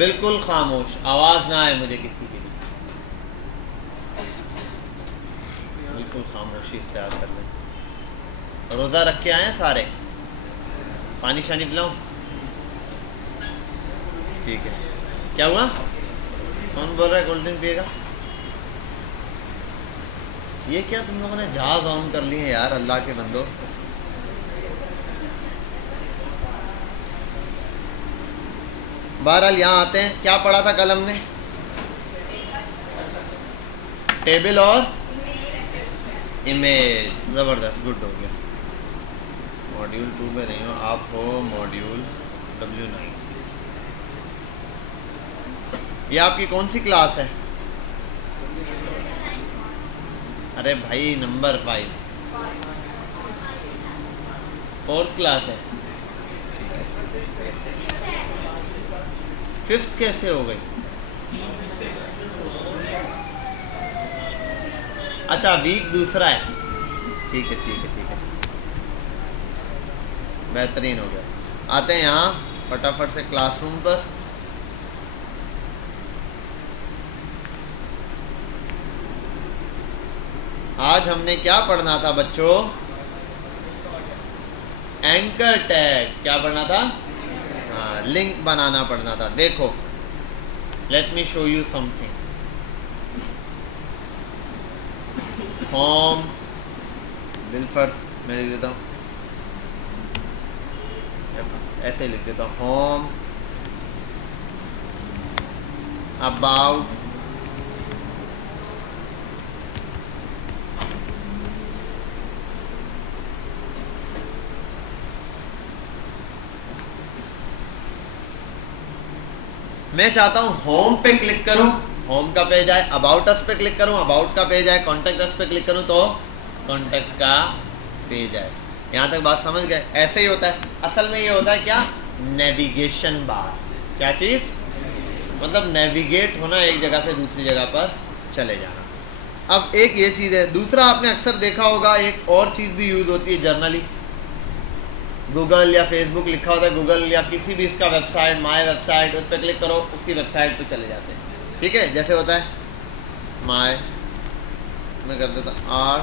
बिल्कुल खामोश, आवाज ना आए मुझे किसी की भी, बिल्कुल खामोशी इख्तियार कर लें। रोज़ा रख के आए सारे? पानी शानी पिलाऊं? ठीक है। क्या हुआ? कौन बोल रहा है कोल्ड ड्रिंक पिएगा? ये क्या तुम लोगों ने जहाज ऑन कर लिए हैं यार, अल्लाह के बंदो। बहरहाल यहाँ आते हैं, क्या पढ़ा था कल हमने? टेबल और इमेज, ज़बरदस्त, गुड हो गया। मॉड्यूल 2 में नहीं हो आप, हो मॉड्यूल W9। ये आपकी कौन सी क्लास है? अरे भाई नंबर वाइज 4th क्लास है। 5th कैसे हो गई? अच्छा वीक दूसरा है, ठीक है ठीक है ठीक है, बेहतरीन हो गया। आते हैं यहाँ फटाफट से क्लासरूम पर। आज हमने क्या पढ़ना था बच्चों? Anchor tag. क्या पढ़ना था? हाँ, लिंक बनाना पढ़ना था। देखो, let me show you something. Home, बिलफर मैं लिख देता हूँ, ऐसे लिख देता हूँ, होम, अबाउट, मैं चाहता हूँ होम पे क्लिक करूँ, होम का पेज आए, अबाउट अस पे क्लिक करूँ, अबाउट का पेज आए, कॉन्टेक्ट अस पे क्लिक करूँ तो कॉन्टेक्ट का पेज आए। यहाँ तक बात समझ गए? ऐसे ही होता है। असल में ये होता है क्या? Navigation bar. क्या चीज़? मतलब नेविगेट होना, एक जगह से दूसरी जगह पर चले जाना। अब एक ये चीज़ है। दूसरा आपने अक्सर देखा होगा, एक और चीज़ भी यूज़ होती है जर्नली। गूगल या फेसबुक लिखा होता है, गूगल या किसी भी इसका वेबसाइट, माय वेबसाइट, उस पर क्लिक करो, उसकी वेबसाइट पे चले जाते हैं। ठीक है, जैसे होता है माय, मैं कर देता आर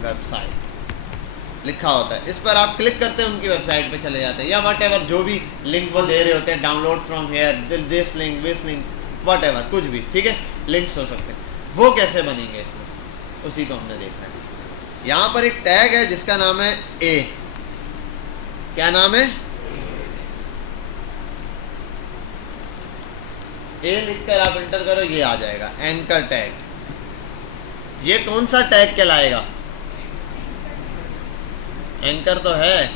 वेबसाइट लिखा होता है, इस पर आप क्लिक करते हैं, उनकी वेबसाइट पे चले जाते हैं। या वट एवर, जो भी लिंक वो दे रहे होते हैं, download from here, this link, विस लिंक, वट एवर, कुछ भी, ठीक है, लिंक्स हो सकते हैं। वो कैसे बनेंगे इसमें, उसी को हमने देखना है। यहाँ पर एक टैग है जिसका नाम है ए। क्या नाम है? ए लिखकर आप एंटर करो, ये आ जाएगा एंकर टैग। ये कौन सा टैग कहलाएगा? एंकर तो है,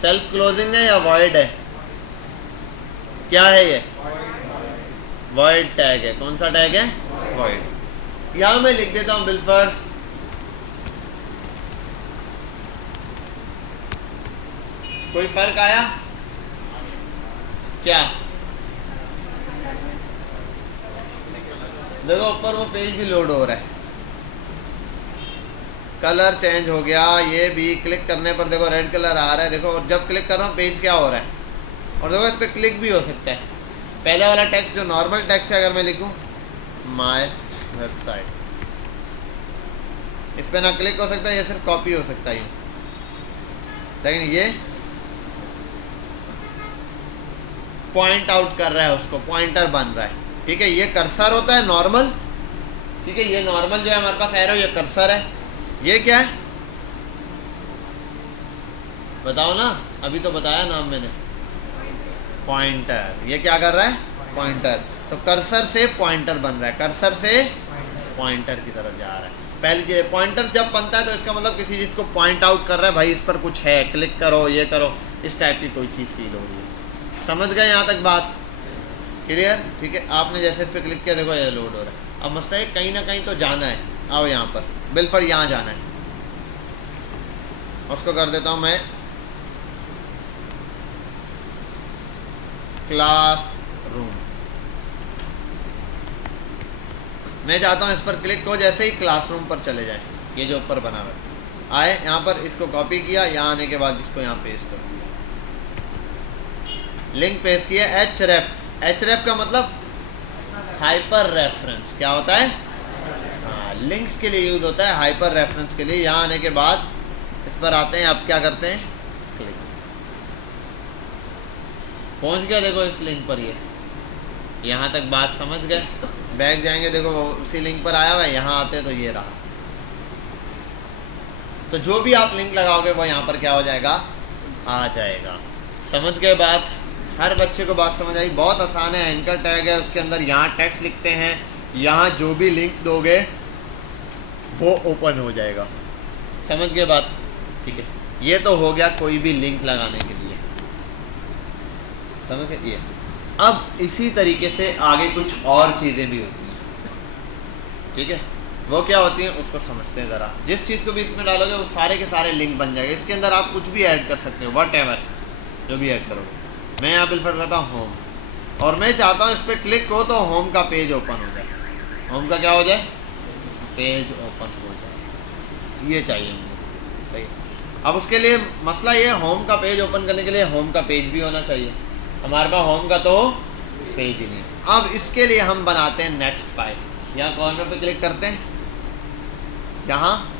सेल्फ क्लोजिंग है या वॉइड है? क्या है ये? वॉइड टैग है। कौन सा टैग है? वॉइड। यहां मैं लिख देता हूं बिलफर्स, कोई फर्क आया क्या? देखो ऊपर वो पेज भी लोड हो रहा है, कलर चेंज हो गया, ये भी क्लिक करने पर देखो रेड कलर आ रहा है। देखो, और जब क्लिक कर रहा हूँ पेज क्या हो रहा है, और देखो इस पर क्लिक भी हो सकता है। पहले वाला टेक्स्ट जो नॉर्मल टेक्स्ट है, अगर मैं लिखूं माय वेबसाइट, इस पर ना क्लिक हो सकता है, ये सिर्फ कॉपी हो सकता है, लेकिन ये पॉइंट आउट कर रहा है, उसको पॉइंटर बन रहा है। ठीक है, ये कर्सर होता है नॉर्मल। ठीक है, ये नॉर्मल जो है हमारे पास एरो, ये कर्सर है। ये क्या है बताओ ना, अभी तो बताया नाम मैंने, पॉइंटर। ये क्या कर रहा है? पॉइंटर। तो कर्सर से पॉइंटर बन रहा है, कर्सर से पॉइंटर की तरफ जा रहा है। पहली चीज, पॉइंटर जब बनता है तो इसका मतलब किसी चीज को पॉइंट आउट कर रहा है, भाई इस पर कुछ है, क्लिक करो, ये करो, इस टाइप की कोई चीज फील हो रही है। समझ गए यहाँ तक बात? क्लियर? ठीक है, आपने जैसे इस पर क्लिक किया, देखो ये लोड हो रहा है। अब मसला है कहीं ना कहीं तो जाना है, आओ यहाँ पर बिलफर, यहाँ जाना है, उसको कर देता हूँ मैं क्लासरूम। मैं चाहता हूँ इस पर क्लिक हो, जैसे ही क्लासरूम पर चले जाए, ये जो ऊपर बना हुआ है, आए यहाँ पर, इसको कॉपी किया, यहाँ आने के बाद इसको यहाँ पेस्ट कर दिया, लिंक पेस्ट किया, एच रेफ, href का मतलब हाइपर रेफरेंस। क्या होता है? हाँ, लिंक्स के लिए यूज होता है, हाइपर रेफरेंस के लिए। यहाँ आने के बाद इस पर आते हैं, अब क्या करते हैं, क्लिक। पहुंच गया देखो इस लिंक पर, ये यहाँ तक बात समझ गए। बैक जाएंगे, देखो उसी लिंक पर आया हुआ है, यहाँ आते हैं तो ये रहा। तो जो भी आप लिंक लगाओगे वो यहाँ पर क्या हो जाएगा, आ जाएगा। समझ गए बात? हर बच्चे को बात समझ आई? बहुत आसान है। एंकर टैग है, उसके अंदर यहाँ टेक्स्ट लिखते हैं, यहाँ जो भी लिंक दोगे वो ओपन हो जाएगा। समझ गए बात? ठीक है, ये तो हो गया कोई भी लिंक लगाने के लिए। समझ गए? ये अब इसी तरीके से आगे कुछ और चीजें भी होती हैं। ठीक है, वो क्या होती हैं उसको समझते हैं ज़रा। जिस चीज़ को भी इसमें डालोगे वो सारे के सारे लिंक बन जाएंगे। इसके अंदर आप कुछ भी ऐड कर सकते हो, वट एवर, जो भी ऐड करोगे। मैं यहाँ बिल्कुल करता हूँ होम, और मैं चाहता हूँ इस पर क्लिक हो तो होम का पेज ओपन हो जाए। होम का क्या हो जाए? पेज ओपन हो जाए, ये चाहिए मुझे। सही। अब उसके लिए मसला ये, होम का पेज ओपन करने के लिए होम का पेज भी होना चाहिए। हमारे पास होम का तो पेज ही नहीं। अब इसके लिए हम बनाते हैं नेक्स्ट फाइल। यहाँ कॉर्नर पे क्लिक करते हैं, यहाँ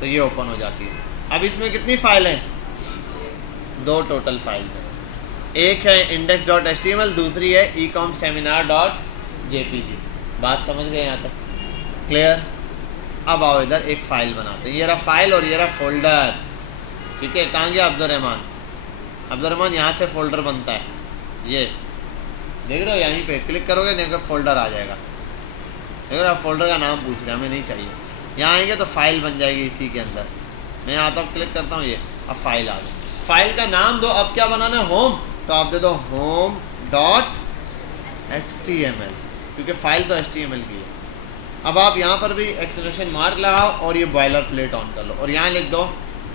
तो ये ओपन हो जाती है। अब इसमें कितनी फाइल हैं? 2 टोटल फाइल्स हैं। एक है index.html, दूसरी है ecomseminar.jpg। बात समझ गए यहाँ तक? क्लियर? अब आओ इधर एक फाइल बनाते हैं। ये रहा फाइल और ये रहा फोल्डर। ठीक है, कहाँ गया अब्दुर्रहमान? अब्दुर्रहमान, यहाँ से फोल्डर बनता है, ये देख रहे हो? यहीं पे क्लिक करोगे, देखो फोल्डर आ जाएगा। देख रहे हो? फोल्डर का नाम पूछ रहे हैं, हमें नहीं चाहिए। यहाँ आएंगे तो फाइल बन जाएगी इसी के अंदर। मैं आता हूँ, क्लिक करता हूँ, ये अब फाइल आ गई। फाइल का नाम दो, अब क्या बनाना है? होम। तो आप दे दो home.html, क्योंकि फाइल तो html की है। अब आप यहाँ पर भी एक्सक्लेमेशन मार्क लगाओ और ये बॉयलर प्लेट ऑन कर लो, और यहाँ लिख दो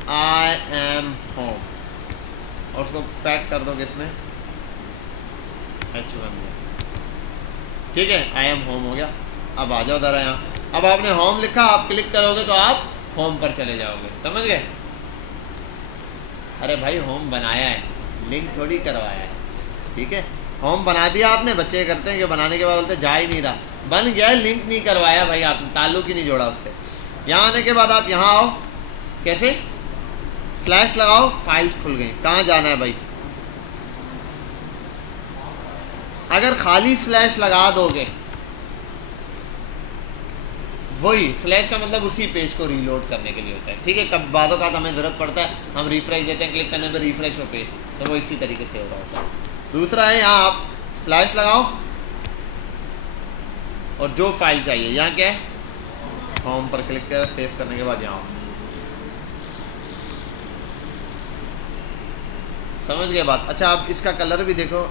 I am home, और उसको पैक कर दो किसमें? h1 में। ठीक है, I am home हो गया। अब आ जाओ जरा यहाँ। अब आपने होम लिखा, आप क्लिक करोगे तो आप होम पर चले जाओगे। समझ गए? अरे भाई, होम बनाया है, लिंक थोड़ी करवाया है। ठीक है, होम बना दिया आपने। बच्चे करते हैं कि बनाने के बाद बोलते जा ही नहीं रहा, बन गया, लिंक नहीं करवाया भाई, आपने ताल्लुक ही नहीं जोड़ा उससे। यहाँ आने के बाद आप यहाँ आओ, कैसे? स्लैश लगाओ, फाइल्स खुल गई। कहाँ जाना है भाई? अगर खाली स्लैश लगा दोगे, वही स्लैश का मतलब उसी पेज को रीलोड करने के लिए होता है। ठीक है, कब बातों का हमें ज़रूरत पड़ता है, हम रिफ्रेश देते हैं, क्लिक करने पर रिफ्रेश हो पेज, तो वो इसी तरीके से हो रहा होता है। दूसरा है, यहाँ आप स्लैश लगाओ और जो फाइल चाहिए, यहाँ क्या है, होम पर क्लिक कर, सेव करने के बाद यहाँ समझ गए बात? अच्छा, अब इसका कलर भी देखो,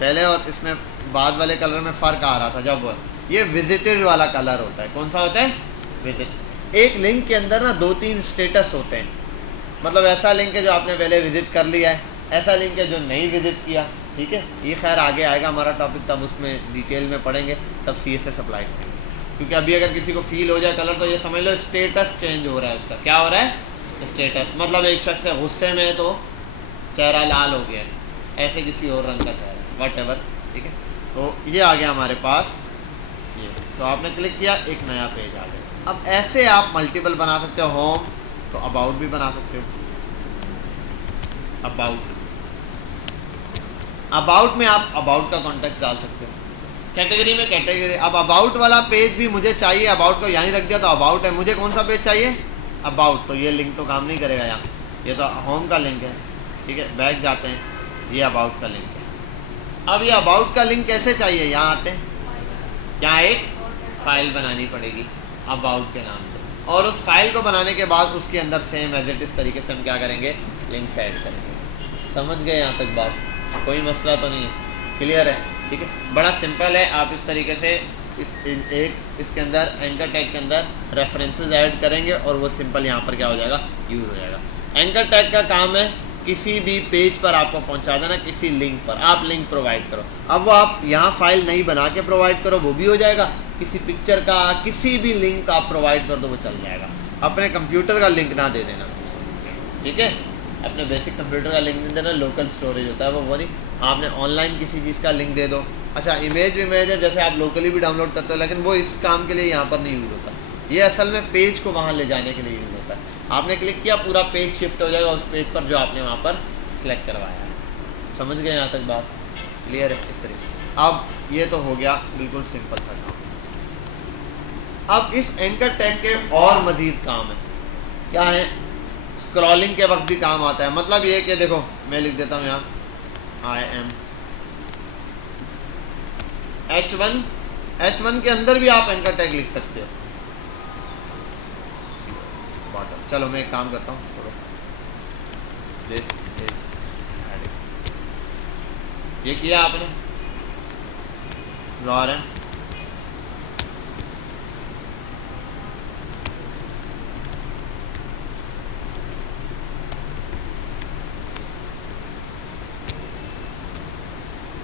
पहले और इसमें बाद वाले कलर में फ़र्क आ रहा था। जब ये विजिटेड वाला कलर होता है, कौन सा होता है? विजिट। एक लिंक के अंदर ना 2-3 स्टेटस होते हैं। मतलब ऐसा लिंक है जो आपने पहले विजिट कर लिया है, ऐसा लिंक है जो नहीं विजिट किया। ठीक है, ये खैर आगे आएगा हमारा टॉपिक, तब उसमें डिटेल में पढ़ेंगे, तब CSS अप्लाई करेंगे। क्योंकि अभी अगर किसी को फील हो जाए कलर, तो ये समझ लो स्टेटस चेंज हो रहा है उसका। क्या हो रहा है? स्टेटस। मतलब एक शख्स है गुस्से में तो चेहरा लाल हो गया, ऐसे किसी और रंग का चेहरा, वट एवर। ठीक है, तो ये आ गया हमारे पास ये। तो आपने क्लिक किया, एक नया पेज आ गया। अब ऐसे आप मल्टीपल बना सकते हो। होम तो अबाउट भी बना सकते हो। अबाउट में आप अबाउट का कॉन्टेक्स्ट डाल सकते हो। कैटेगरी में कैटेगरी। अब अबाउट वाला पेज भी मुझे चाहिए, अबाउट को यहीं रख दिया तो अबाउट है। मुझे कौन सा पेज चाहिए? अबाउट। तो ये लिंक तो काम नहीं करेगा यहाँ, ये तो होम का लिंक है। ठीक है, बैक जाते हैं, ये अबाउट का लिंक है। अब ये अबाउट का लिंक कैसे चाहिए? यहाँ आते हैं, यहाँ एक फाइल बनानी पड़ेगी अबाउट के नाम से, और उस फाइल को बनाने के बाद उसके अंदर सेम एज इट इस तरीके से हम क्या करेंगे? लिंक्स ऐड करेंगे। समझ गए यहाँ तक बात? कोई मसला तो नहीं है? क्लियर है? ठीक है, बड़ा सिंपल है। आप इस तरीके से इसके अंदर एंकर टैग के अंदर रेफरेंसेस ऐड करेंगे और वो सिंपल यहाँ पर क्या हो जाएगा? यूज हो जाएगा। एंकर टैग का काम है किसी भी पेज पर आपको पहुंचा देना, किसी लिंक पर आप लिंक प्रोवाइड करो। अब वो आप यहाँ फाइल नहीं बना के प्रोवाइड करो, वो भी हो जाएगा। किसी पिक्चर का, किसी भी लिंक आप प्रोवाइड कर दो, वो चल जाएगा। अपने कंप्यूटर का लिंक ना दे देना। ठीक है, अपने बेसिक कंप्यूटर का लिंक नहीं देना, लोकल स्टोरेज होता है वो नहीं, आपने ऑनलाइन किसी चीज़ का लिंक दे दो। अच्छा, इमेज है, जैसे आप लोकली भी डाउनलोड करते हो, लेकिन वो इस काम के लिए यहाँ पर नहीं यूज़ होता। ये असल में पेज को वहाँ ले जाने के लिए यूज़ होता है। आपने क्लिक किया, पूरा पेज शिफ्ट हो जाएगा उस पेज पर जो आपने वहाँ पर सिलेक्ट करवाया है। समझ गए यहाँ तक बात? क्लियर है? इस तरीके अब ये तो हो गया बिल्कुल सिंपल सा काम। अब इस एंकर टैग के और मजीद काम है। क्या है? स्क्रॉलिंग के वक्त भी काम आता है। मतलब ये कि देखो, मैं लिख देता हूँ यहाँ IM H1 के अंदर भी आप एंकर टैग लिख सकते हो। बॉटम। चलो मैं एक काम करता हूँ, छोड़ो, दिस इज हेडिंग। ये किया आपने, लॉरेन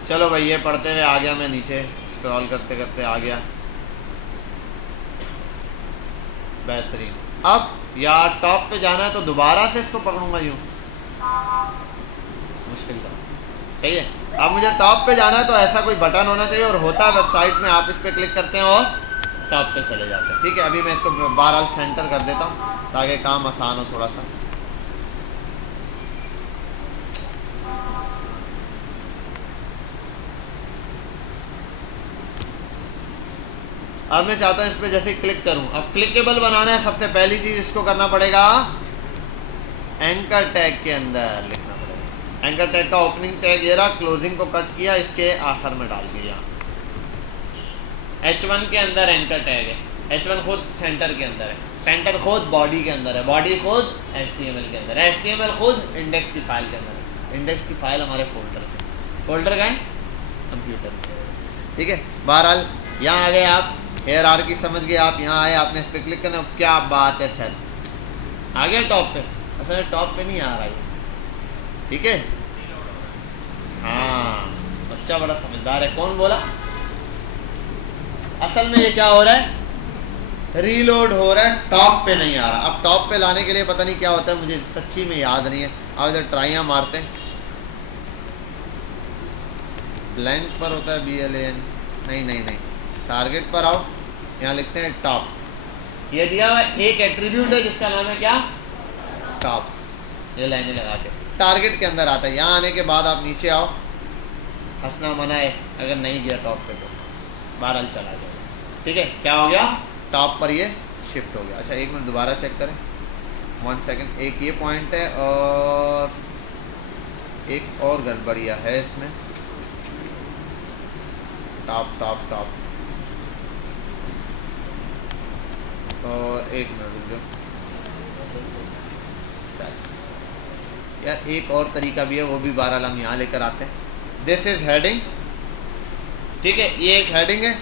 चलो भाई, ये पढ़ते हुए आ गया मैं नीचे, स्क्रॉल करते करते आ गया। बेहतरीन। अब या टॉप पे जाना है तो दोबारा से इसको पकड़ूंगा यूं, मुश्किल का। सही है। अब मुझे टॉप पे जाना है तो ऐसा कोई बटन होना चाहिए, और होता है वेबसाइट में, आप इस पर क्लिक करते हैं और टॉप पे चले जाते हैं। ठीक है, अभी मैं इसको बहरहाल सेंटर कर देता हूँ ताकि काम आसान हो थोड़ा सा। अब मैं चाहता हूँ इस पर जैसे क्लिक करूँ। अब क्लिकेबल बनाना है, सबसे पहली चीज इसको करना पड़ेगा, एंकर टैग के अंदर लिखना पड़ेगा। एंकर टैग का ओपनिंग टैग ये रहा, क्लोजिंग को कट किया, इसके आखिर में डाल दिया। H1 के अंदर एंकर टैग है। H1 खुद सेंटर के अंदर है, सेंटर खुद बॉडी के अंदर है, बॉडी खुद HTML के अंदर है, HTML खुद इंडेक्स की फाइल के अंदर है। इंडेक्स की फाइल हमारे फोल्डर में, फोल्डर का है कंप्यूटर में। ठीक है, बहरहाल यहाँ आ गए आप, हायरार्की समझ गए आप। यहाँ आए, आपने इस पर क्लिक करना। क्या बात है सर, आ गया टॉप पे। असल में टॉप पे नहीं आ रहा है। ठीक है, हाँ, बच्चा बड़ा समझदार है। कौन बोला? असल में ये क्या हो रहा है, रीलोड हो रहा है, टॉप पे नहीं आ रहा। अब टॉप पे लाने के लिए पता नहीं क्या होता है, मुझे सच्ची में याद नहीं है। अब इधर ट्राइयां मारते हैं, ब्लैंक पर होता है BLAN, नहीं, टारगेट पर आओ, यहाँ लिखते हैं टॉप। ये दिया हुआ एक एट्रीब्यूट है जिसका नाम है क्या, टॉप। ये लाइनें लगा के टारगेट के अंदर आता है। यहाँ आने के बाद आप नीचे आओ, हंसना मना है, अगर नहीं गया टॉप पे तो बहरहाल चला जाएगा। ठीक है, क्या हो गया, टॉप पर ये शिफ्ट हो गया। अच्छा, एक मिनट दोबारा चेक करें, 1 सेकेंड। एक ये पॉइंट है और एक और गड़बड़िया है इसमें, टॉप टॉप टॉप। और एक मिनट रुक जाओ यार, एक और तरीका भी है, वो भी बहरहाल हम यहाँ लेकर आते हैं। This is heading. ठीक है, ये एक हेडिंग है,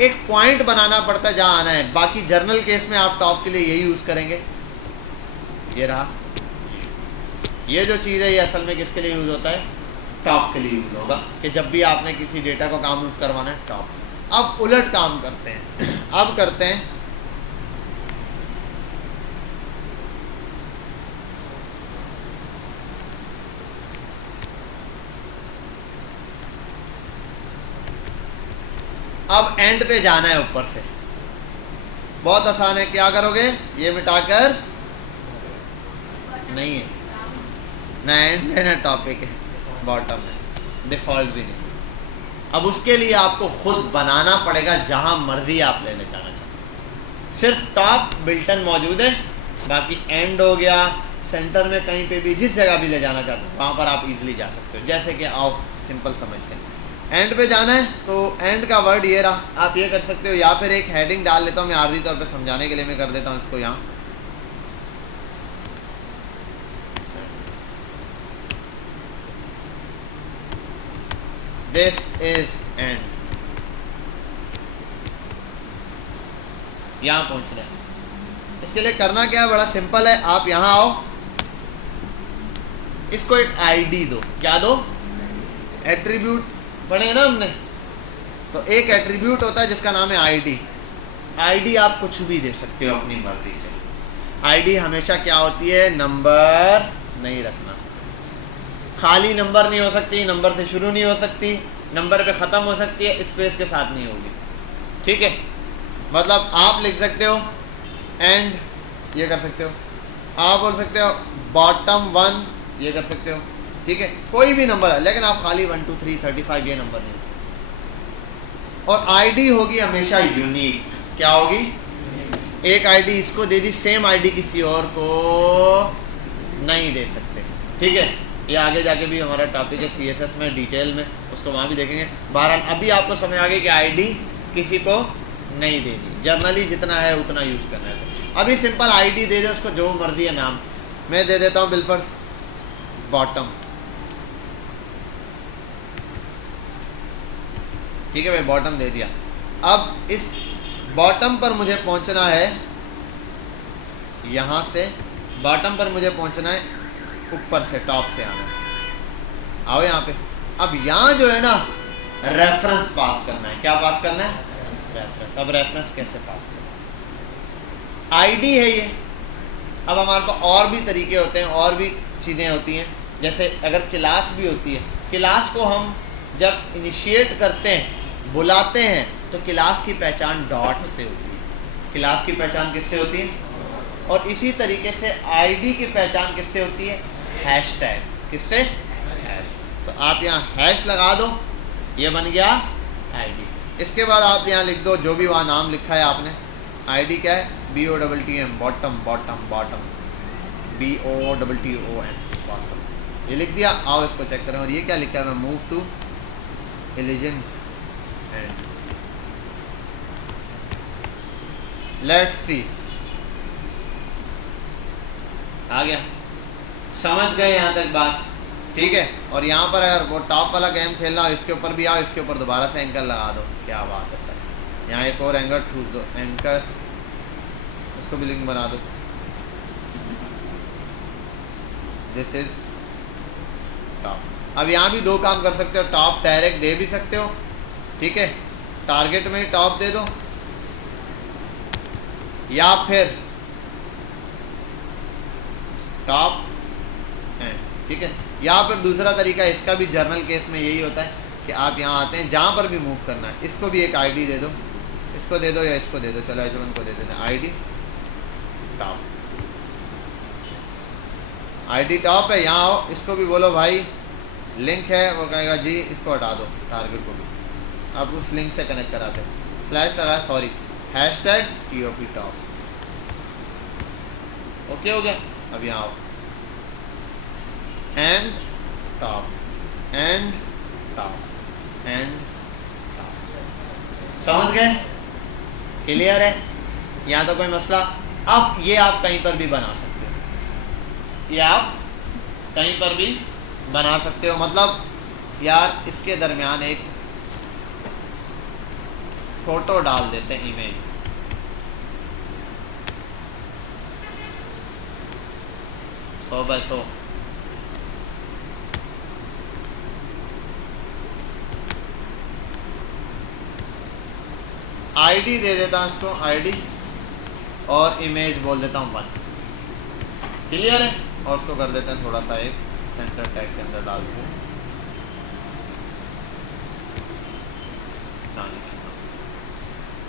एक पॉइंट बनाना पड़ता है जहाँ आना है। बाकी जर्नल केस में आप टॉप के लिए यही यूज करेंगे। ये रहा, ये जो चीज़ है ये असल में किसके लिए यूज होता है, टॉप के लिए यूज होगा, कि जब भी आपने किसी डेटा को काम मूव करवाना है, टॉप। अब उलट काम करते हैं, अब करते हैं अब एंड पे जाना है ऊपर से। बहुत आसान है, क्या करोगे, ये मिटाकर, नहीं है ना एंड है ना टॉपिक है, बॉटम है, डिफॉल्ट भी नहीं। अब उसके लिए आपको खुद बनाना पड़ेगा, जहां मर्जी आप लेने जाना चाहते। सिर्फ टॉप बिल्टन मौजूद है, बाकी एंड हो गया, सेंटर में कहीं पे भी जिस जगह भी ले जाना चाहते हो वहां पर आप इजीली जा सकते हो। जैसे कि आओ सिंपल समझते हैं, एंड पे जाना है तो एंड का वर्ड ये रहा, आप ये कर सकते हो, या फिर एक हेडिंग डाल लेता हूँ मैं, आखिरी तौर पे समझाने के लिए मैं कर देता हूँ इसको यहाँ। दिस इज एंड, यहाँ पहुंचना है। इसके लिए करना क्या है, बड़ा सिंपल है। आप यहाँ आओ, इसको एक आईडी दो। क्या दो, एट्रीब्यूट पढ़े ना हमने, तो एक एट्रीब्यूट होता है जिसका नाम है आईडी। आईडी आप कुछ भी दे सकते हो अपनी मर्जी से। आईडी हमेशा क्या होती है, नंबर नहीं रखना। खाली नंबर नहीं हो सकती, नंबर से शुरू नहीं हो सकती, नंबर पे ख़त्म हो सकती है, स्पेस के साथ नहीं होगी। ठीक है, मतलब आप लिख सकते हो एंड, ये कर सकते हो, आप बोल सकते हो बॉटम 1, ये कर सकते हो। ठीक है, कोई भी नंबर है, लेकिन आप खाली 1 2 3 35 ये नंबर नहीं। और आईडी होगी हमेशा यूनिक। क्या होगी? एक आईडी इसको दे दी, सेम आईडी किसी और को नहीं दे सकते। ठीक है, ये आगे जाके भी हमारा टॉपिक है CSS में डिटेल में, उसको वहाँ भी देखेंगे। बहरहाल अभी आपको समझ आ गई कि आईडी किसी को नहीं देनी, जर्नली जितना है उतना यूज़ करना है। अभी सिंपल आईडी दे दे उसको, जो मर्जी है नाम। मैं दे देता हूँ बिलफर्ज बॉटम। ठीक है भाई, बॉटम दे दिया। अब इस बॉटम पर मुझे पहुंचना है, यहां से बॉटम पर मुझे पहुंचना है, ऊपर से टॉप से आना है। आओ यहाँ पे। अब यहाँ जो है ना, रेफरेंस पास करना है। क्या पास करना है? रेफरेंस। अब रेफरेंस कैसे पास करना है? आईडी है ये। अब हमारे पास और भी तरीके होते हैं, और भी चीज़ें होती हैं। जैसे अगर क्लास भी होती है, क्लास को हम जब इनिशिएट करते हैं, बुलाते हैं, तो क्लास की पहचान डॉट से होती है। क्लास की पहचान किससे होती है? और इसी तरीके से आईडी की पहचान किससे होती है? हैशटैग। किससे? हैश। तो आप यहाँ हैश लगा दो, ये बन गया आईडी। इसके बाद आप यहाँ लिख दो जो भी वहाँ नाम लिखा है आपने। आईडी क्या है? BOTTM, bottom, bottom, bottom, BOTTOM, bottom. ये लिख दिया। आओ इसको चेक करें। और ये क्या लिखा है? मैं move to elegant and let's see. आ गया? समझ गए यहाँ तक बात? ठीक है। और यहाँ पर अगर वो टॉप वाला गेम खेलना हो, इसके ऊपर भी आओ, इसके ऊपर दोबारा से एंकर लगा दो। क्या बात है सर। यहाँ एक और एंकर ठूस दो, एंकर, उसको भी लिंक बना दो। This is top. अब यहाँ भी दो काम कर सकते हो। टॉप डायरेक्ट दे भी सकते हो, ठीक है, टारगेट में ही टॉप दे दो, या फिर टॉप है। ठीक है, या फिर दूसरा तरीका, इसका भी जर्नल केस में यही होता है कि आप यहाँ आते हैं, जहाँ पर भी मूव करना है, इसको भी एक आईडी दे दो, इसको दे दो या इसको दे दो। चलो H1 को दे देते हैं आईडी टॉप। आईडी टॉप है, यहाँ आओ, इसको भी बोलो भाई लिंक है, वो कहेगा जी इसको हटा दो, टारगेट को भी आप उस लिंक से कनेक्ट कराते हैं। स्लैश लगा, sorry, hashtag TOP top. Okay हो गया? अब यहाँ आओ, and top, and top, and top. समझ गए? क्लियर है? यहाँ तो कोई मसला? अब ये आप कहीं पर भी बना सकते हो, ये आप कहीं पर भी बना सकते हो। मतलब यार इसके दरमियान एक फोटो डाल देते हैं, इमेज। सौ बाय 100। आईडी दे देता हूं इसको, आईडी, और इमेज बोल देता हूं 1। क्लियर है? और उसको कर देते हैं थोड़ा सा एक सेंटर टैग के अंदर डाल के।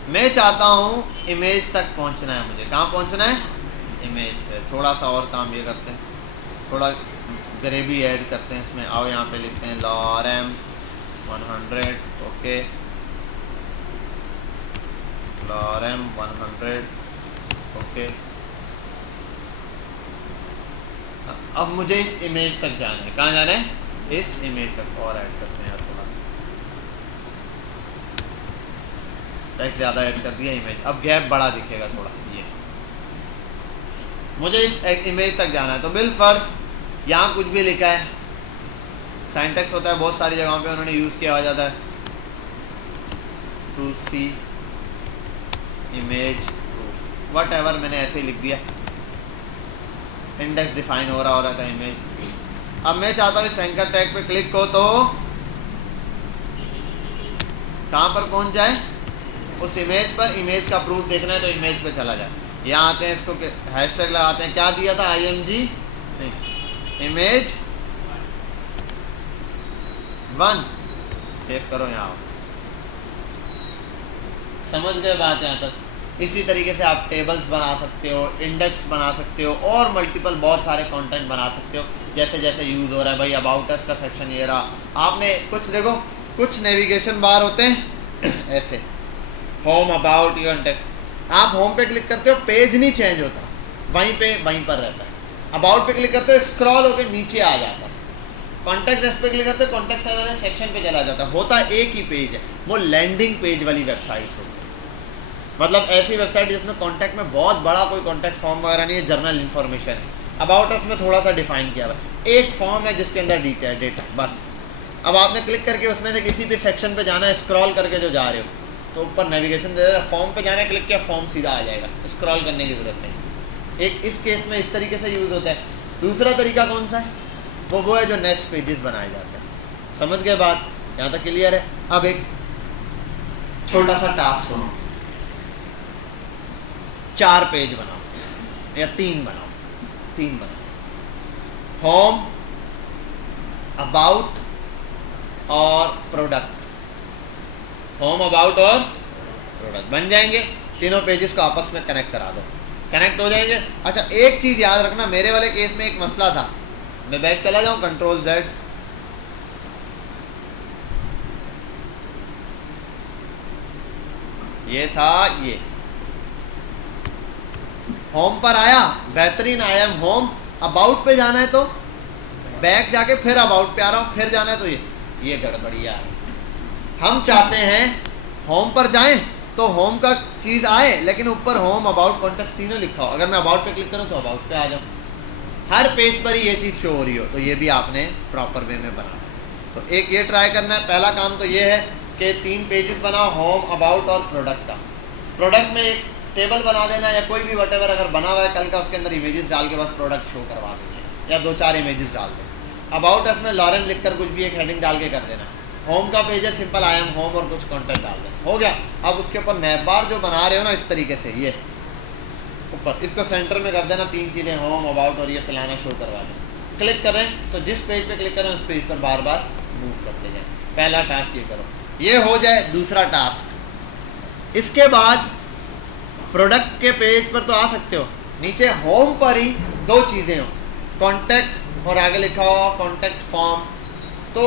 मैं चाहता हूं इमेज तक पहुंचना है मुझे। कहाँ पहुंचना है? इमेज पे। थोड़ा सा और काम ये करते हैं, थोड़ा ग्रेवी ऐड करते हैं इसमें। आओ यहाँ पे लिखते हैं lorem 100। Okay, lorem 100। ओके, अब मुझे इस इमेज तक जाना है। कहाँ जाना है? इस इमेज तक। और ऐड करते हैं यार, थोड़ा टेक्स्ट ज़्यादा ऐड कर दिया इमेज। अब गैप बड़ा दिखेगा थोड़ा। ये मुझे इस इमेज तक जाना है, तो बिल फर्स्ट यहाँ कुछ भी लिखा है, सिंटैक्स होता है बहुत सारी जगहों पे उन्होंने यूज़ किया जाता है, to see image proof, whatever, मैंने ऐसे ही लिख दिया। इंडेक्स डिफाइन हो रहा था इमेज। अब मैं चाहता हूँ इस एंकर टैग पे क्लिक हो तो कहाँ पर पहुँच जाए? उस इमेज पर। इमेज का प्रूफ देखना है तो इमेज पे चला जाए। यहाँ आते हैं, इसको हैशटैग लगाते हैं। क्या दिया था? IMG नहीं, इमेज 1 सेव करो यहाँ। समझ गए बात यहाँ तक? इसी तरीके से आप टेबल्स बना सकते हो, इंडेक्स बना सकते हो और मल्टीपल बहुत सारे कंटेंट बना सकते हो जैसे जैसे यूज हो रहा है। भाई अबाउट अस का सेक्शन ये रहा, आपने कुछ देखो, कुछ नेविगेशन बार होते हैं ऐसे, होम, अबाउट, योर इंडेक्स। आप होम पे क्लिक करते हो, पेज नहीं चेंज होता, वहीं पर रहता है। अबाउट पे क्लिक करते हो, स्क्रॉल होकर नीचे आ जाता है। कॉन्टैक्ट पे क्लिक करते हो, कॉन्टैक्ट सेक्शन पे चला जाता है। होता एक ही पेज है, वो लैंडिंग पेज वाली वेबसाइट्स होती है। मतलब ऐसी वेबसाइट जिसमें कॉन्टैक्ट में बहुत बड़ा कोई कॉन्टैक्ट फॉर्म वगैरह नहीं है, जनरल इन्फॉर्मेशन है। अबाउट अस में थोड़ा सा डिफाइन किया हुआ है, एक फॉर्म है जिसके अंदर डेटा बस। अब आपने क्लिक करके उसमें से किसी भी सेक्शन पे जाना है, स्क्रॉल करके जो जा रहे हो तो ऊपर नेविगेशन दे रहा है, फॉर्म पे जाना है, क्लिक किया, फॉर्म सीधा आ जाएगा, स्क्रॉल करने की जरूरत नहीं। एक इस केस में इस तरीके से यूज होता है। दूसरा तरीका कौन सा है? वो है जो नेक्स्ट पेजेस बनाए जाते हैं। समझ गए बात? यहाँ तक क्लियर है? अब एक छोटा सा टास्क सुनो, 4 पेज बनाओ या 3 बनाओ। होम, अबाउट और प्रोडक्ट। होम, अबाउट और प्रोडक्ट बन जाएंगे। तीनों पेजेस को आपस में कनेक्ट करा दो, कनेक्ट हो जाएंगे। अच्छा, एक चीज याद रखना, मेरे वाले केस में एक मसला था। मैं बैक चला जाऊं, कंट्रोल Z, ये था, ये होम पर आया, बेहतरीन, आई एम होम। अबाउट पे जाना है तो बैक जाके फिर अबाउट पे आ रहा हूं, फिर जाना है तो ये गड़बड़िया है। हम चाहते हैं होम पर जाएं तो होम का चीज आए, लेकिन ऊपर होम, अबाउट, कॉन्टेक्स्ट तीनों लिखा हो। अगर मैं अबाउट पे क्लिक करूं तो अबाउट पे आ जाऊं, हर पेज पर ही ये चीज शो हो रही हो। तो ये भी आपने प्रॉपर वे में बनाना। तो एक ये ट्राई करना है। पहला काम तो ये है कि 3 पेजेस बनाओ, होम, अबाउट और प्रोडक्ट का। प्रोडक्ट में एक टेबल बना देना या कोई भी वटेवर अगर बना हुआ है कल का, उसके अंदर इमेजेस डाल के बस प्रोडक्ट शो करवा देंगे या 2-4 इमेजेस डाल दें। अबाउट अस में लॉरेन लिखकर कुछ भी एक हेडिंग डाल के कर देना। होम का पेज है, सिंपल आई एम होम और कुछ कंटेंट डाल दें, हो गया। अब उसके ऊपर नैप बार जो बना रहे हो ना, इस तरीके से ये ऊपर इसको सेंटर में कर देना, 3 चीजें, होम, अबाउट और ये फलाना शो करवा दें। क्लिक करें तो जिस पेज पे क्लिक करें उस पेज पर बार बार मूव करते जाए। पहला टास्क ये करो, ये हो जाए। दूसरा टास्क, इसके बाद प्रोडक्ट के पेज पर तो आ सकते हो, नीचे होम पर ही 2 चीजें हो, कॉन्टैक्ट और आगे लिखा हो कॉन्टैक्ट फॉर्म। तो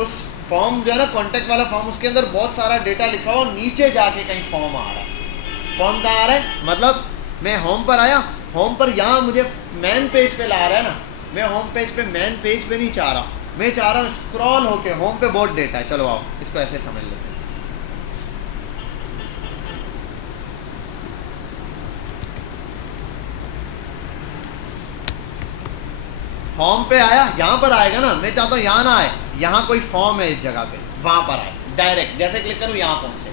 उस फॉर्म जो है ना, कॉन्टैक्ट वाला फॉर्म, उसके अंदर बहुत सारा डेटा लिखा हो, नीचे जाके कहीं फॉर्म आ रहा है। फॉर्म कहाँ आ रहा है? मतलब मैं होम पर आया, होम पर यहाँ मुझे मेन पेज पे ला रहा है ना, मैं होम पेज पे, मेन पेज पे नहीं चाह रहा, मैं चाह रहा हूँ स्क्रॉल होके होम पे बहुत डेटा है। चलो आओ इसको ऐसे समझ लेते हैं। होम पे आया, यहाँ पर आएगा ना, मैं चाहता हूँ यहाँ ना आए, यहाँ कोई फॉर्म है इस जगह पे, वहां पर आए डायरेक्ट। जैसे क्लिक करूँ यहाँ पहुंचे।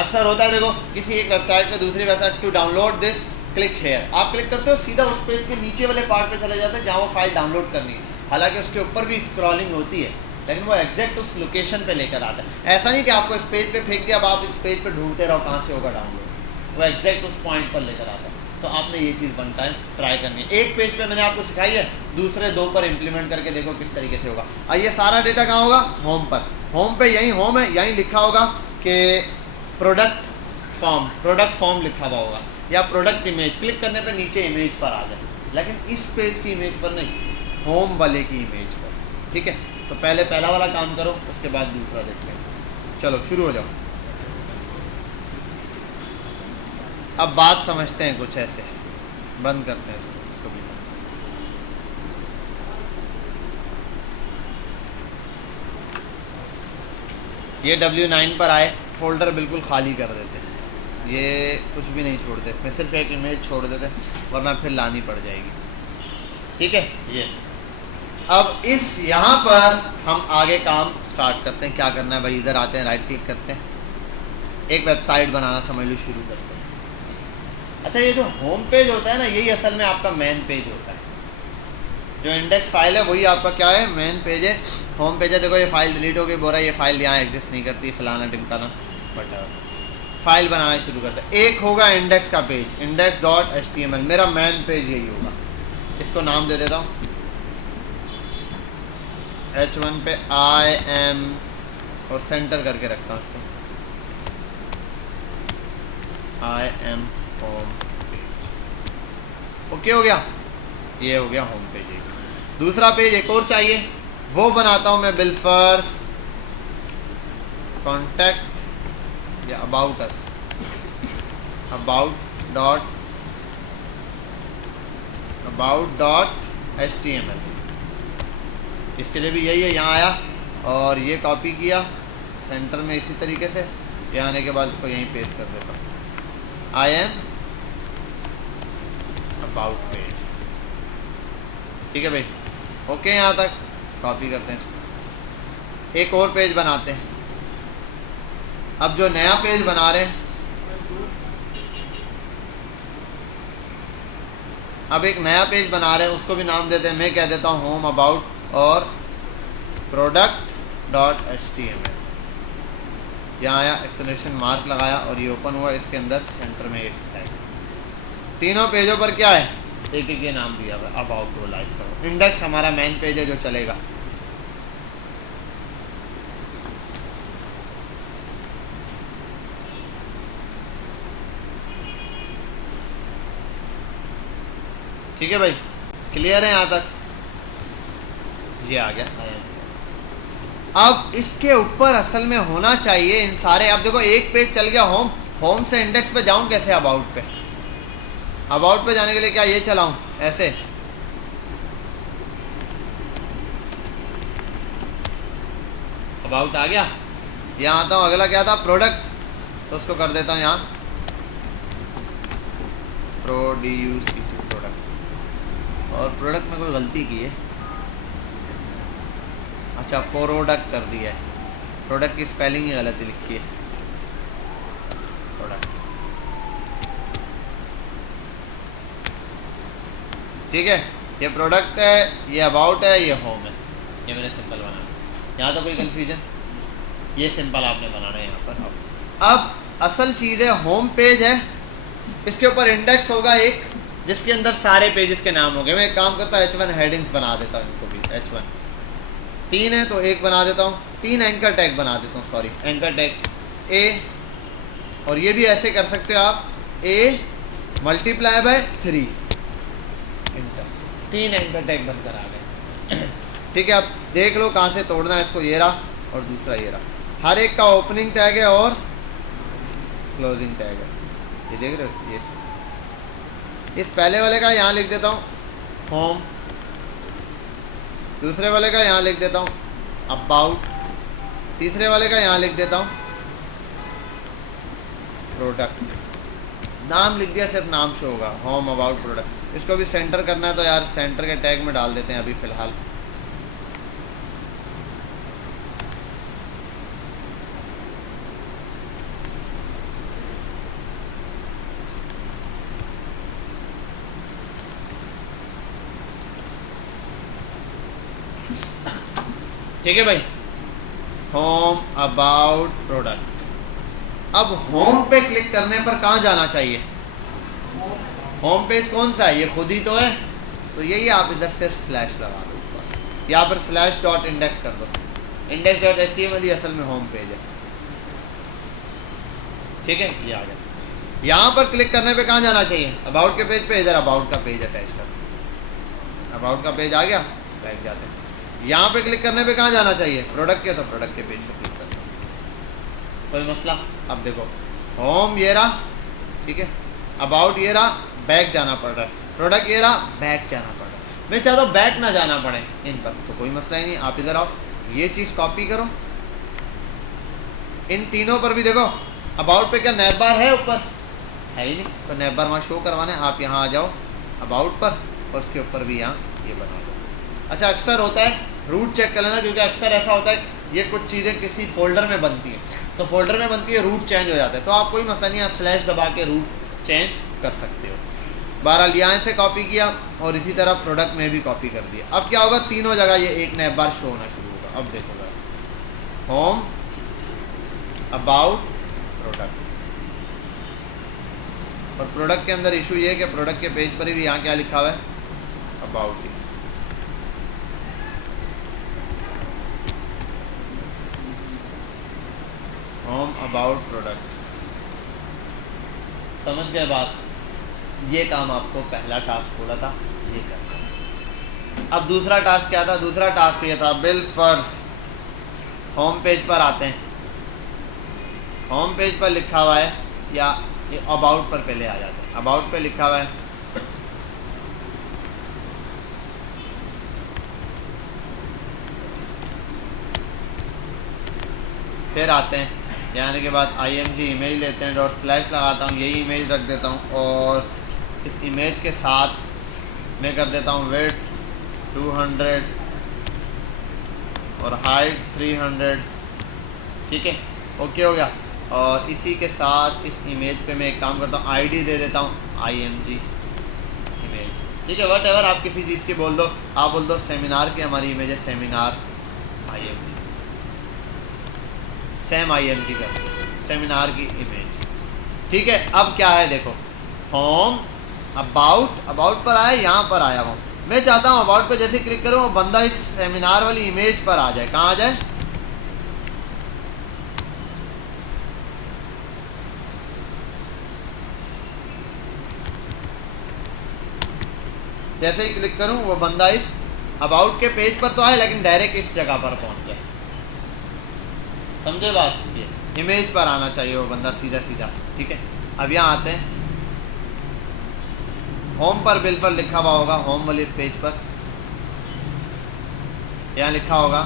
अक्सर होता है, देखो किसी एक वेबसाइट पे दूसरी website, to download this click here, आप क्लिक करते हो, सीधा उस पेज के नीचे वाले पार्ट पे चले जाते हैं जहाँ वो फाइल डाउनलोड करनी है। हालांकि उसके ऊपर भी स्क्रॉलिंग होती है, लेकिन वो एग्जैक्ट उस लोकेशन पे लेकर आता है। ऐसा नहीं कि आपको इस पेज पे फेंक दिया, अब आप इस पेज पे ढूंढते रहो कहाँ से होगा डाउनलोड, वो एग्जैक्ट उस पॉइंट पर लेकर आता है। तो आपने ये चीज़ बनता है ट्राई करनी है। एक पेज पे मैंने आपको सिखाई है, दूसरे 2 पर इंप्लीमेंट करके देखो किस तरीके से होगा। और ये सारा डेटा कहाँ होगा? होम पर। होम पे यही होम है, यहीं लिखा होगा कि प्रोडक्ट फॉर्म लिखा हुआ होगा, या प्रोडक्ट इमेज। क्लिक करने पे नीचे इमेज पर आ जाए, लेकिन इस पेज की इमेज पर नहीं, होम वाले की इमेज पर। ठीक है, तो पहले पहला वाला काम करो, उसके बाद दूसरा देखते हैं। चलो शुरू हो जाओ। अब बात समझते हैं कुछ ऐसे, बंद करते हैं इसको भी। ये W9 पर आए, फोल्डर बिल्कुल खाली कर देते हैं, ये कुछ भी नहीं छोड़ते, इसमें सिर्फ एक इमेज छोड़ देते, वरना फिर लानी पड़ जाएगी। ठीक है, ये अब इस यहाँ पर हम आगे काम स्टार्ट करते हैं। क्या करना है भाई? इधर आते हैं, राइट क्लिक करते हैं, एक वेबसाइट बनाना समझ लो शुरू करते हैं। अच्छा, ये जो होम पेज होता है ना, यही असल में आपका मेन पेज होता है। जो इंडेक्स फाइल है वही आपका क्या है? मेन पेज है। होम पेज है, देखो ये फाइल डिलीट हो गई, बोल रहा है ये फाइल यहाँ एग्जिस्ट नहीं करती, फलाना टिमकाना, बट फाइल बनाना शुरू करते हैं। एक होगा इंडेक्स का पेज, index.html, मेरा मेन पेज यही होगा। इसको नाम दे देता हूँ H1 पे आई एम और सेंटर करके रखता हूँ उसको, I am home page. Okay हो गया, ये हो गया होम पेज। दूसरा पेज एक और चाहिए, वो बनाता हूं मैं बिल फर्स्ट कॉन्टैक्ट या about us, about dot HTML। इसके लिए भी यही है, यहाँ आया और ये कॉपी किया सेंटर में इसी तरीके से, यहाँ आने के बाद इसको यहीं पेस्ट कर देता हूँ, आई एम अबाउट पेज। ठीक है भाई, ओके, यहाँ तक कॉपी करते हैं इसको। एक और पेज बनाते हैं। अब जो नया पेज बना रहे हैं, अब एक नया पेज बना रहे हैं, उसको भी नाम देते हैं, मैं कह देता हूँ होम अबाउट और प्रोडक्ट डॉट HTML। यहाँ आया, एक्सक्लेमेशन मार्क लगाया और ये ओपन हुआ, इसके अंदर सेंटर में एक टैग। तीनों पेजों पर क्या है, एक एक ये नाम दिया हुआ, अबाउट वो लाइव करो। इंडेक्स हमारा मेन पेज है जो चलेगा। ठीक है भाई, क्लियर है यहाँ तक? ये आ गया। अब इसके ऊपर असल में होना चाहिए इन सारे, अब देखो एक पेज चल गया होम, होम से इंडेक्स पे जाऊं कैसे, अबाउट पे, अबाउट पे जाने के लिए क्या ये चलाऊं ऐसे, अबाउट आ गया, यहाँ आता हूँ, अगला क्या था प्रोडक्ट, तो उसको कर देता हूँ यहाँ प्रोड्यूस प्रोडक्ट, और प्रोडक्ट में कोई गलती की है, अच्छा प्रोडक्ट कर दिया है, प्रोडक्ट की स्पेलिंग ही गलत लिखी है, प्रोडक्ट। ठीक है, ये प्रोडक्ट है, ये अबाउट है, ये होम है, ये मैंने सिंपल बनाया। यहाँ तो कोई कंफ्यूजन, ये सिंपल आपने बनाना है यहाँ पर। अब असल चीज़ है, होम पेज है, इसके ऊपर इंडेक्स होगा एक, जिसके अंदर सारे पेजेस के नाम होंगे। मैं एक काम करता हूँ, H1 हेडिंग्स बना देता हूँ इनको भी, H1 3 है तो एक बना देता हूँ, 3 एंकर टैग बना देता हूँ, सॉरी एंकर टैग ए, और ये भी ऐसे कर सकते हो आप, A multiply by 3 inter, 3 anchor tag बनकर आ गए। ठीक है, अब देख लो कहाँ से तोड़ना है इसको, ये रहा और दूसरा ये रहा, हर एक का ओपनिंग टैग है और क्लोजिंग टैग है, ये देख रहे हो। ये इस पहले वाले का यहाँ लिख देता हूँ होम, दूसरे वाले का यहाँ लिख देता हूँ अबाउट, तीसरे वाले का यहाँ लिख देता हूँ प्रोडक्ट। नाम लिख दिया, सिर्फ नाम शो होगा, होम अबाउट प्रोडक्ट। इसको भी सेंटर करना है तो यार सेंटर के टैग में डाल देते हैं अभी फ़िलहाल। ठीक है भाई, होम अबाउट प्रोडक्ट। अब होम पे क्लिक करने पर कहाँ जाना चाहिए, होम पेज कौन सा है, ये खुद ही तो है, तो यही आप इधर सिर्फ स्लैश लगा दो बस, यहाँ पर स्लैश डॉट इंडेक्स कर दो, इंडेक्स डॉट HTML असल में होम पेज है। ठीक है, ये आ गया। यहाँ पर क्लिक करने पे कहाँ जाना चाहिए, अबाउट के पेज पे, इधर अबाउट का पेज अटैच कर, अबाउट का पेज आ गया, बैक जाते हैं। यहाँ पे क्लिक करने पे कहाँ जाना चाहिए, प्रोडक्ट के, तो प्रोडक्ट के पेज पे क्लिक करते हैं, कोई मसला। अब देखो होम ये रहा, ठीक है, अबाउट ये रहा, बैक जाना पड़ रहा है, प्रोडक्ट ये रहा, बैक जाना पड़ रहा है। मैं चाहता हूँ बैक ना जाना पड़े इन पर, तो कोई मसला ही नहीं, आप इधर आओ, ये चीज़ कॉपी करो, इन तीनों पर भी देखो, अबाउट पे क्या नैब बार है ऊपर, है ही नहीं, तो नैब बार वहाँ शो करवाना है, आप यहाँ आ जाओ अबाउट पर, और उसके ऊपर भी यहाँ ये बना दो। अच्छा, अक्सर होता है, रूट चेक कर लेना, क्योंकि अक्सर ऐसा होता है ये कुछ चीज़ें किसी फोल्डर में बनती हैं, तो फोल्डर में बनती है, रूट चेंज हो जाता है, तो आप कोई मसला नहीं, स्लैश दबा के रूट चेंज कर सकते हो। बहरहाल यहाँ से कॉपी किया और इसी तरह प्रोडक्ट में भी कॉपी कर दिया। अब क्या होगा, तीनों जगह ये एक नैब बार शो होना शुरू होगा। अब देखो जरा, होम अबाउट प्रोडक्ट, और प्रोडक्ट के अंदर इशू ये है कि प्रोडक्ट के पेज पर भी यहाँ क्या लिखा हुआ है, अबाउट। Home about product. समझ गए बात? ये काम आपको पहला टास्क बोला था ये करना है। अब दूसरा टास्क क्या था? दूसरा टास्क ये था बिल फर्स्ट। होम पेज पर आते हैं, होम पेज पर लिखा हुआ है या ये अबाउट पर पहले आ जाते हैं। अबाउट पे लिखा हुआ है फिर आते हैं, यहाँ आने के बाद img इमेज लेते हैं, डॉट स्लैश लगाता हूँ, यही इमेज रख देता हूँ और इस इमेज के साथ मैं कर देता हूँ विड्थ 200 और हाइट 300। ठीक है, ओके हो गया। और इसी के साथ इस इमेज पे मैं एक काम करता हूँ, आईडी दे देता हूँ img इमेज। ठीक है, वट एवर आप किसी चीज़ की बोल दो, आप बोल दो सेमिनार की हमारी इमेज है, सेमिनार img, सेम img कर सेमिनार की इमेज। ठीक है, अब क्या है देखो, होम अबाउट पर आया, यहाँ पर आया हूँ। मैं चाहता हूँ अबाउट पे जैसे क्लिक करूँ वो बंदा इस सेमिनार वाली इमेज पर आ जाए। कहाँ आ जाए? जैसे ही क्लिक करूँ वो बंदा इस अबाउट के पेज पर तो आए लेकिन डायरेक्ट इस जगह पर पहुंच जाए। समझे बात? ये इमेज पर आना चाहिए वो बंदा सीधा सीधा। ठीक है, अब यहाँ आते हैं, होम पर बिल पर लिखा हुआ होगा, होम वाले पेज पर यहाँ लिखा होगा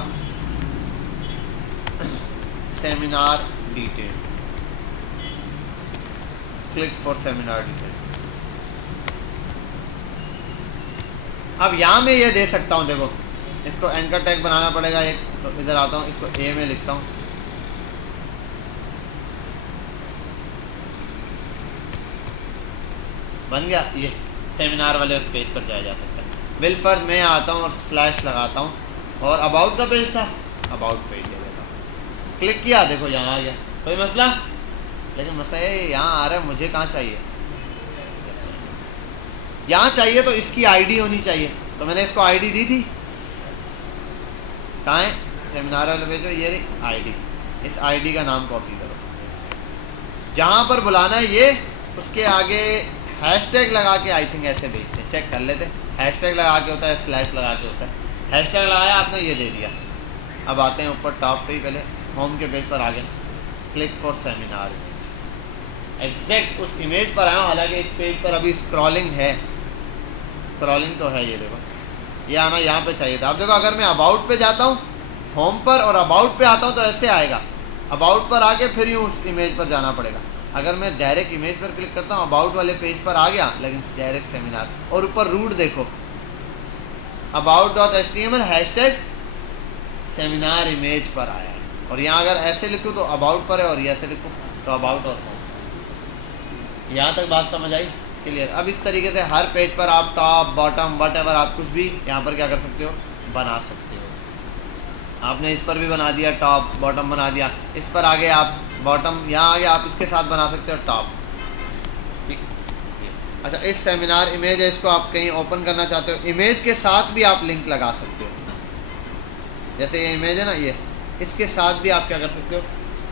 seminar detail, click for seminar detail. अब यहाँ मैं ये दे सकता हूँ, देखो इसको एंकर टैग बनाना पड़ेगा एक, तो इधर आता हूँ, इसको ए में लिखता हूँ, बन गया। ये सेमिनार वाले उस पेज पर जाया जा सकता है। बिल फर्स्ट मैं आता हूँ और स्लैश लगाता हूँ और अबाउट का पेज था, अबाउट पेज ले लेता हूँ, क्लिक किया, देखो यहाँ आ गया, कोई मसला? लेकिन मसला ये यहाँ आ रहा है, मुझे कहाँ चाहिए? यहाँ चाहिए तो इसकी आईडी होनी चाहिए, तो मैंने इसको आईडी दी थी। कहाँ है? सेमिनार वाले पेज में, ये रही आईडी। इस आईडी का नाम कॉपी करो, जहाँ पर बुलाना है ये उसके आगे हैशटैग लगा के, आई थिंक ऐसे भेजते हैं, चेक कर लेते हैं। हैशटैग लगा के होता है, स्लैश लगा के होता है। हैशटैग लगाया आपने, ये दे दिया। अब आते हैं ऊपर टॉप पे ही, पहले होम के पेज पर आ गए, क्लिक फॉर सेमिनार, एग्जैक्ट उस इमेज पर आया हूँ। हालांकि इस पेज पर अभी स्क्रॉलिंग है, स्क्रॉलिंग तो है, ये देखो ये आना यहाँ पे चाहिए था। अब देखो अगर मैं अबाउट पे जाता हूँ होम पर और अबाउट पे आता हूँ तो ऐसे आएगा, अबाउट पर आके फिर यूँ उस इमेज पर जाना पड़ेगा। अगर मैं डायरेक्ट इमेज पर क्लिक करता हूँ अबाउट वाले पेज पर आ गया, लेकिन डायरेक्ट सेमिनार, और ऊपर रूट देखो about.html हैशटैग सेमिनार इमेज पर आया है। और यहाँ अगर ऐसे लिखूँ तो अबाउट पर है, और ये ऐसे लिखूँ तो अबाउट और होम। यहाँ तक बात समझ आई? क्लियर? अब इस तरीके से हर पेज पर आप टॉप बॉटम वट एवर आप कुछ भी यहाँ पर क्या कर सकते हो, बना सकते हो। आपने इस पर भी बना दिया, टॉप बॉटम बना दिया, इस पर आगे आप बॉटम, यहाँ आगे आप इसके साथ बना सकते हो टॉप। ठीक। अच्छा, इस सेमिनार इमेज है, इसको आप कहीं ओपन करना चाहते हो, इमेज के साथ भी आप लिंक लगा सकते हो। जैसे ये इमेज है ना, ये इसके साथ भी आप क्या कर सकते हो,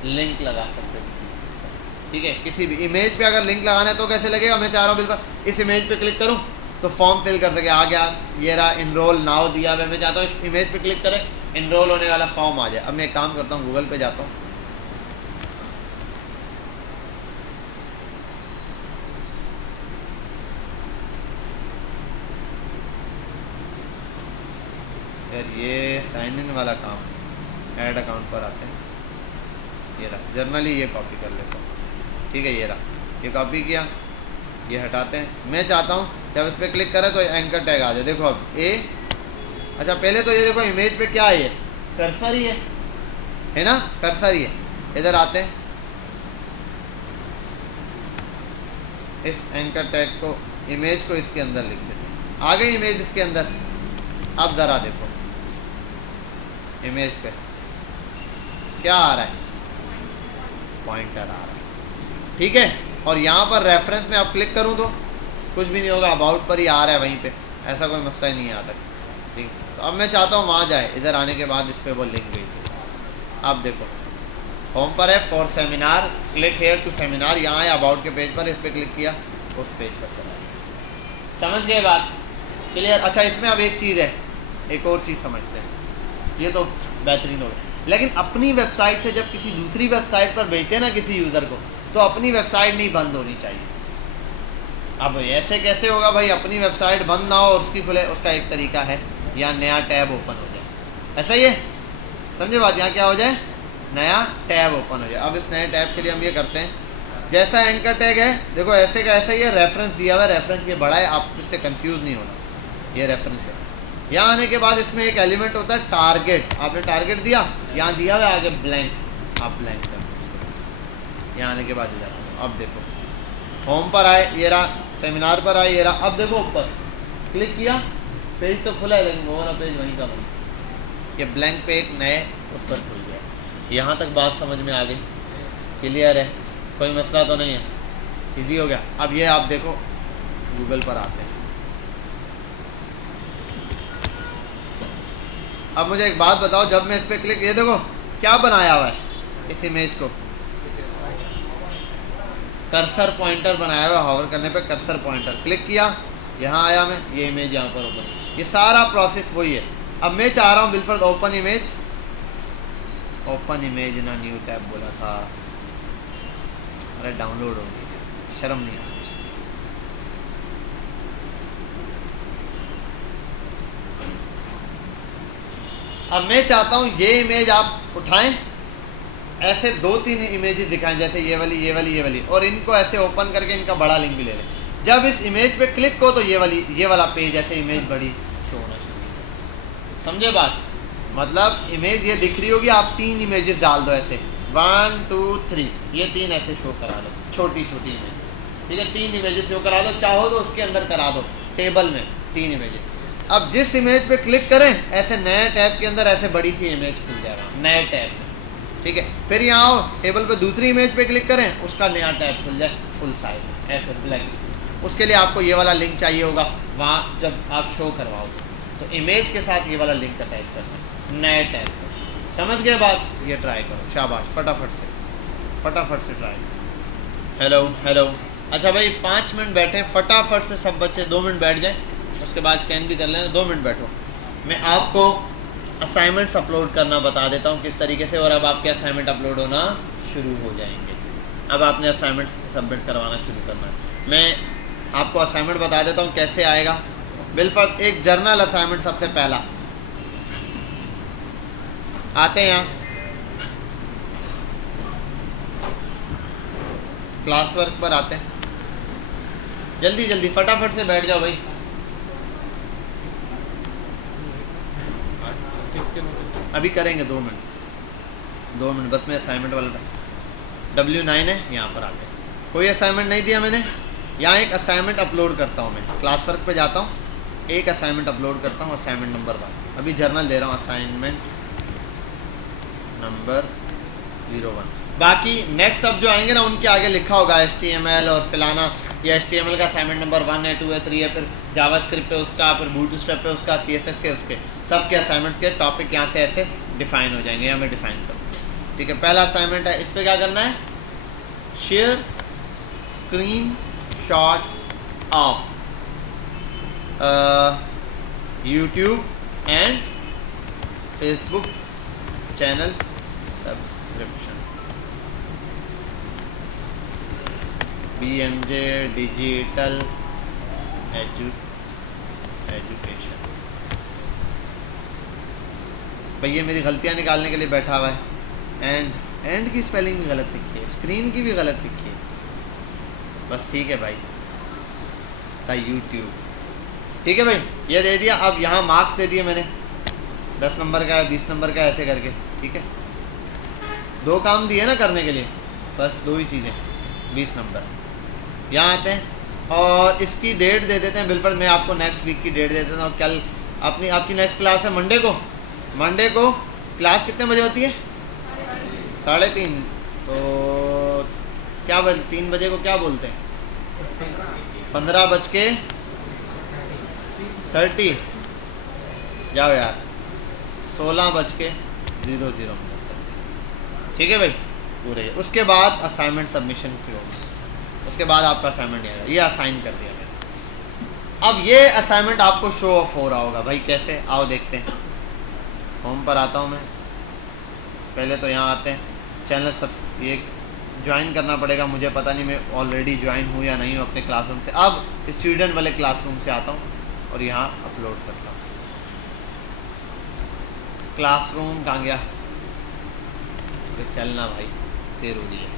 लिंक लगा सकते हो किसी चीज़ का। ठीक है, किसी भी इमेज पे अगर लिंक लगाना है तो कैसे लगेगा? मैं चाह रहा हूँ बिल्कुल इस इमेज पे क्लिक करूँ तो फॉर्म फिल कर सके, आ गया, ये रहा इनरोल नाउ दिया हुआ। मैं चाहता हूँ इस इमेज पे क्लिक करें, इनरोल होने वाला फॉर्म आ जाए। अब मैं एक काम करता हूँ, गूगल पे जाता हूँ, यार ये साइन इन वाला काम, ऐड अकाउंट पर आते हैं, ये रहा, जर्नली ये कॉपी कर लेता हूँ। ठीक है, ये रहा, ये कॉपी किया, ये हटाते हैं। मैं चाहता हूँ जब इस पर क्लिक करें तो एंकर टैग आ जाए। देखो अब ए, अच्छा पहले तो ये देखो इमेज पे क्या है, ये कर्सर ही है ना, कर्सर ही है। इधर आते हैं, इस एंकर टैग को, इमेज को इसके अंदर लिख देते हैं, आ गई इमेज इसके अंदर। अब ज़रा देखो इमेज पे क्या आ रहा है, पॉइंटर आ रहा है। ठीक है, और यहाँ पर रेफरेंस में आप क्लिक करूँ तो कुछ भी नहीं होगा, अबाउट पर ही आ रहा है वहीं पे, ऐसा कोई मसला ही नहीं आता। ठीक, तो अब मैं चाहता हूँ वहाँ जाए, इधर आने के बाद इस पर वो लिंक भेज दे। अब देखो होम पर है for seminar, click here to seminar, यहाँ है अबाउट के पेज पर, इस पर क्लिक किया उस पेज पर चला गया। समझ गए बात? क्लियर? अच्छा, इसमें अब एक चीज़ है, एक और चीज़ समझते हैं, ये तो बेहतरीन हो गया, लेकिन अपनी वेबसाइट से जब किसी दूसरी वेबसाइट पर भेजते हैं ना किसी यूज़र को, तो अपनी वेबसाइट नहीं बंद होनी चाहिए। अब ऐसे कैसे होगा भाई, अपनी वेबसाइट बंद ना हो और उसकी खुले? उसका एक तरीका है, यहाँ नया टैब ओपन हो जाए, ऐसा ही है, समझे बात? यहाँ क्या हो जाए, नया टैब ओपन हो जाए। अब इस नए टैब के लिए हम ये करते हैं, जैसा एंकर टैग है देखो ऐसे का ऐसा ही है, रेफरेंस दिया हुआ है, रेफरेंस ये बड़ा है, आप इससे कंफ्यूज नहीं होना, ये रेफरेंस है। यहाँ आने के बाद इसमें एक एलिमेंट होता है टारगेट, आपने टारगेट दिया, यहाँ दिया हुआ है आगे ब्लैंक, आप ब्लैंक कर दो। यहाँ आने के बाद इधर अब देखो होम पर आए, ये रहा, सेमिनार पर आए, ये रहा, अब देखो ऊपर क्लिक किया, पेज तो खुला है लेकिन वो वाला पेज वहीं का वहीं, ये ब्लैंक पे एक नए उस पर खुल गया। यहाँ तक बात समझ में आ गई? क्लियर है? कोई मसला तो नहीं है? इजी हो गया? अब ये आप देखो गूगल पर आते हैं, अब मुझे एक बात बताओ, जब मैं इस पर क्लिक, ये देखो क्या बनाया हुआ है इस इमेज को, कर्सर पॉइंटर बनाया हुआ, हॉवर करने पे कर्सर पॉइंटर, क्लिक किया, यहाँ आया मैं, ये इमेज यहाँ पर ओपन, ये सारा प्रोसेस वही है। अब मैं चाह रहा हूँ बिलफर्ज ओपन इमेज, ओपन इमेज ना न्यू टैब बोला था, अरे डाउनलोड हो गई, शर्म नहीं आ रही। अब मैं चाहता हूँ ये इमेज आप उठाएं, ऐसे 2-3 इमेजेस दिखाएं, जैसे ये वाली ये वाली ये वाली, और इनको ऐसे ओपन करके इनका बड़ा लिंक भी ले लें। जब इस इमेज पे क्लिक हो तो ये वाला पेज ऐसे इमेज बड़ी शो होना शुरू हो। समझे बात? मतलब इमेज ये दिख रही होगी, आप 3 इमेजेस डाल दो ऐसे, 1 2 3, ये 3 ऐसे शो करा दो, छोटी छोटी इमेज, ठीक है, 3 इमेजेस शो करा दो, चाहो तो उसके अंदर करा दो टेबल में 3 इमेजेस। अब जिस इमेज पे क्लिक करें, ऐसे नए टैब के अंदर ऐसे बड़ी सी इमेज खुल जाएगा नए टैब में, ठीक है। फिर यहाँ आओ टेबल पे दूसरी इमेज पे क्लिक करें, उसका नया टैब खुल जाए फुल साइज में ऐसे ब्लैक। उसके लिए आपको ये वाला लिंक चाहिए होगा, वहाँ जब आप शो करवाओगे तो इमेज के साथ ये वाला लिंक अटैच करना है नए टैब पर। समझ गए बात? ये ट्राई करो, शाबाश, फटाफट से ट्राई। हेलो हेलो, अच्छा भाई 5 मिनट बैठे, फटाफट से सब बच्चे 2 मिनट बैठ जाए, उसके बाद स्कैन भी कर लेना, 2 मिनट बैठो। मैं आपको असाइनमेंट्स अपलोड करना बता देता हूँ किस तरीके से, और अब आपके असाइनमेंट अपलोड होना शुरू हो जाएंगे। अब आपने असाइनमेंट सबमिट करवाना शुरू करना है। मैं आपको असाइनमेंट बता देता हूँ कैसे आएगा। बिल्कुल एक जर्नल असाइनमेंट सबसे पहला, आते हैं यहाँ क्लास वर्क पर आते हैं, जल्दी जल्दी फटाफट से बैठ जाओ भाई। अभी करेंगे 2 मिनट बस, मैं असाइनमेंट वाला W9 है, यहाँ पर आते हैं। कोई असाइनमेंट नहीं दिया मैंने, यहाँ एक असाइनमेंट अपलोड करता हूँ मैं, क्लास वर्क पे जाता हूँ, एक असाइनमेंट अपलोड करता हूँ, असाइनमेंट नंबर 1, अभी जर्नल दे रहा हूँ, असाइनमेंट नंबर 01। बाकी नेक्स्ट अब जो आएंगे ना उनके आगे लिखा होगा HTML और फिलाना, या HTML का असाइनमेंट नंबर 1 है, 2 है, 3 है, फिर जावास्क्रिप्ट पे उसका, फिर बूटस्ट्रैप पे उसका, CSS के उसके, सबके असाइनमेंट्स के टॉपिक यहाँ से ऐसे डिफाइन हो जाएंगे, या मैं डिफाइन करूँ, ठीक है। पहला असाइनमेंट है, इस पर क्या करना है, share screen shot of YouTube and Facebook channel subscription, BMJ digital education. भाई ये मेरी गलतियाँ निकालने के लिए बैठा हुआ है, एंड की स्पेलिंग भी गलत लिखी है, स्क्रीन की भी गलत लिखी है, बस ठीक है भाई, था YouTube, ठीक है भाई, ये दे दिया। अब यहाँ मार्क्स दे दिए मैंने, 10 नंबर का है, 20 नंबर का, ऐसे करके, ठीक है। 2 काम दिए ना करने के लिए, बस 2 ही चीज़ें, 20 नंबर। यहाँ आते हैं और इसकी डेट दे देते हैं, बिल्कुल मैं आपको नेक्स्ट वीक की डेट दे देता हूँ। कल आपकी नेक्स्ट क्लास है मंडे को क्लास कितने बजे होती है? 3:30। तो क्या 3 बजे को क्या बोलते हैं? 15:30 जाओ यार, 16:00 ठीक है भाई, पूरे। उसके बाद असाइनमेंट सबमिशन क्लोज, उसके बाद आपका असाइनमेंट आएगा, ये असाइन कर दिया मैंने। अब ये असाइनमेंट आपको शो ऑफ हो रहा होगा भाई, कैसे, आओ देखते हैं। होम पर आता हूँ मैं, पहले तो यहाँ आते हैं, चैनल सब ये ज्वाइन करना पड़ेगा, मुझे पता नहीं मैं ऑलरेडी ज्वाइन हूँ या नहीं हूँ अपने क्लासरूम से। अब स्टूडेंट वाले क्लासरूम से आता हूँ और यहाँ अपलोड करता हूँ। क्लासरूम कहाँ गया, तो चलना भाई, देर हो रही है।